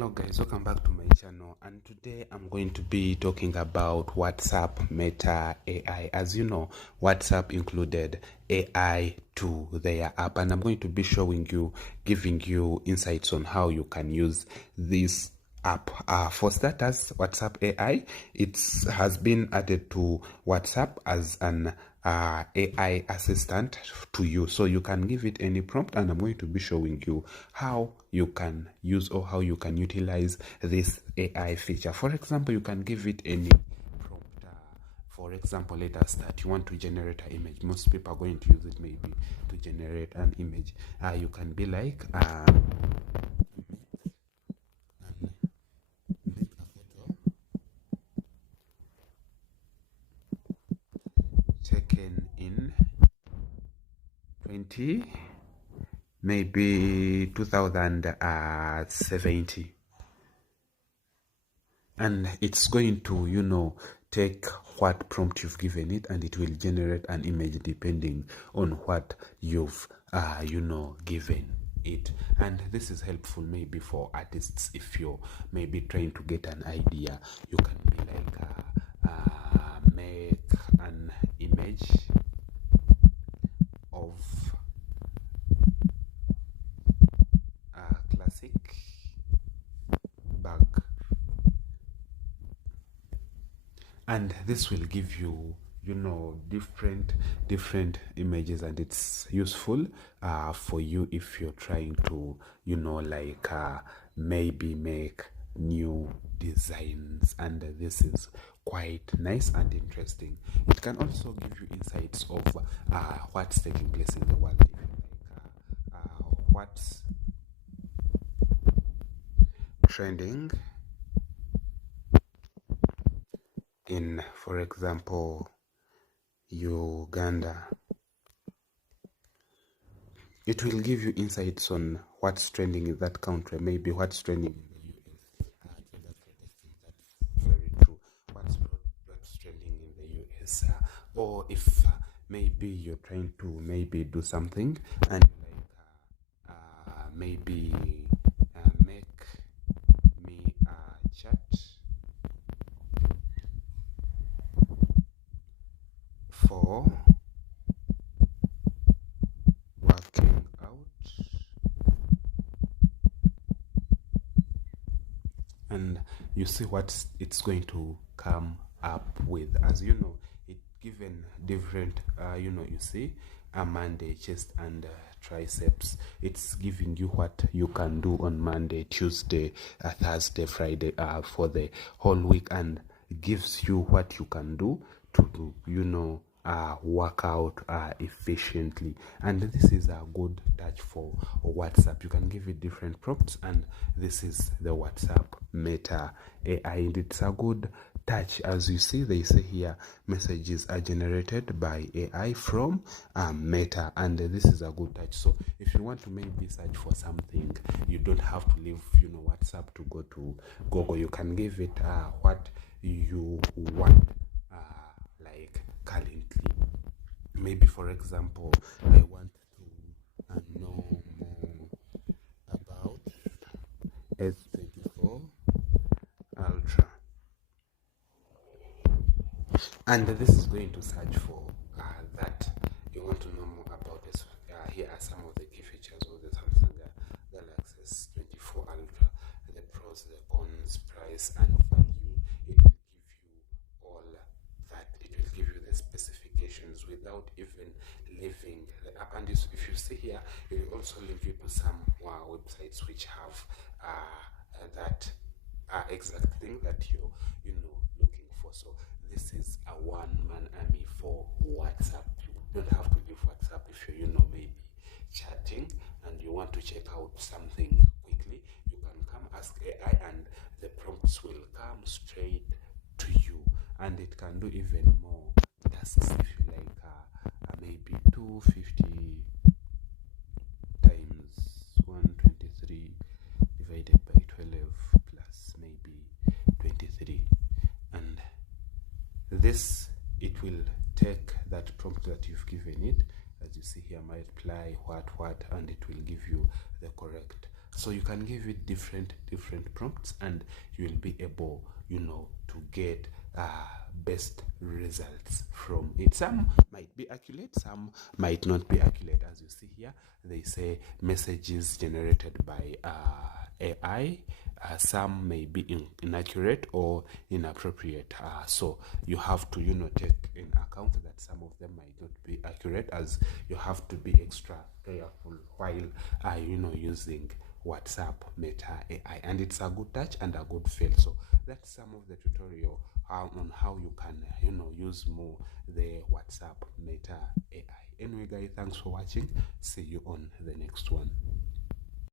Hello guys, welcome back to my channel, and today I'm going to be talking about WhatsApp Meta AI. As you know, WhatsApp included AI to their app, and I'm going to be giving you insights on how you can use this app. For starters, WhatsApp AI, it has been added to WhatsApp as an AI assistant to you, so you can give it any prompt, and I'm going to be showing you how you can use or how you can utilize this AI feature. For example, you can give it any prompt. For example, let us start. You want to generate an image. Most people are going to use it maybe to generate an image. You can be like taken in 2070, and it's going to take what prompt you've given it, and it will generate an image depending on what you've given it. And this is helpful maybe for artists. If you're maybe trying to get an idea, you can be like make an image of a classic bag, and this will give you different images, and it's useful for you if you're trying to maybe make new designs. And this is quite nice and interesting. It can also give you insights of what's taking place in the world, what's trending in, for example, Uganda. It will give you insights on what's trending in that country, maybe what's trending in the US. That's very true. What's trending in the US, or if maybe you're trying to maybe do something, and maybe make me a chat for working out, and you see what it's going to come up with. As you know, it given different you see a Monday chest and triceps. It's giving you what you can do on Monday, Tuesday, Thursday, Friday, for the whole week, and gives you what you can do to work out efficiently. And this is a good touch for WhatsApp. You can give it different prompts, and this is the WhatsApp Meta AI, and it's a good touch. As you see, they say here messages are generated by AI from Meta, and this is a good touch. So if you want to maybe search for something, you don't have to leave WhatsApp to go to Google. You can give it what you want, like currently. Maybe, for example, I want to know more about S24 Ultra, and this is going to search for that. You want to know more about this. Here are some of the key features of the Samsung Galaxy S24 Ultra: the pros, the cons, price, and value. It will give you all that. It will give you the specifications without even leaving the app. And if you see here, it will also link you to some websites which have that exact thing that you're looking for. So this is a one-man army for WhatsApp. You don't have to leave WhatsApp if you're maybe chatting and you want to check out something quickly. You can come ask AI, and the prompts will come straight to you, and it can do even more tasks if you like. Maybe 250 times 123 divided by 12 plus maybe 23, and this, it will take that prompt that you've given it, as you see here, multiply what, and it will give you the correct So you can give it different prompts, and you will be able, to get best results from it. Some might be accurate, some might not be accurate. As you see here, they say messages generated by AI. Some may be inaccurate or inappropriate. So you have to, take in account that some of them might not be accurate, as you have to be extra careful while, using WhatsApp Meta AI. And it's a good touch and a good fail. So that's some of the tutorial on how you can, use more the WhatsApp Meta AI. Anyway, guys, thanks for watching. See you on the next one.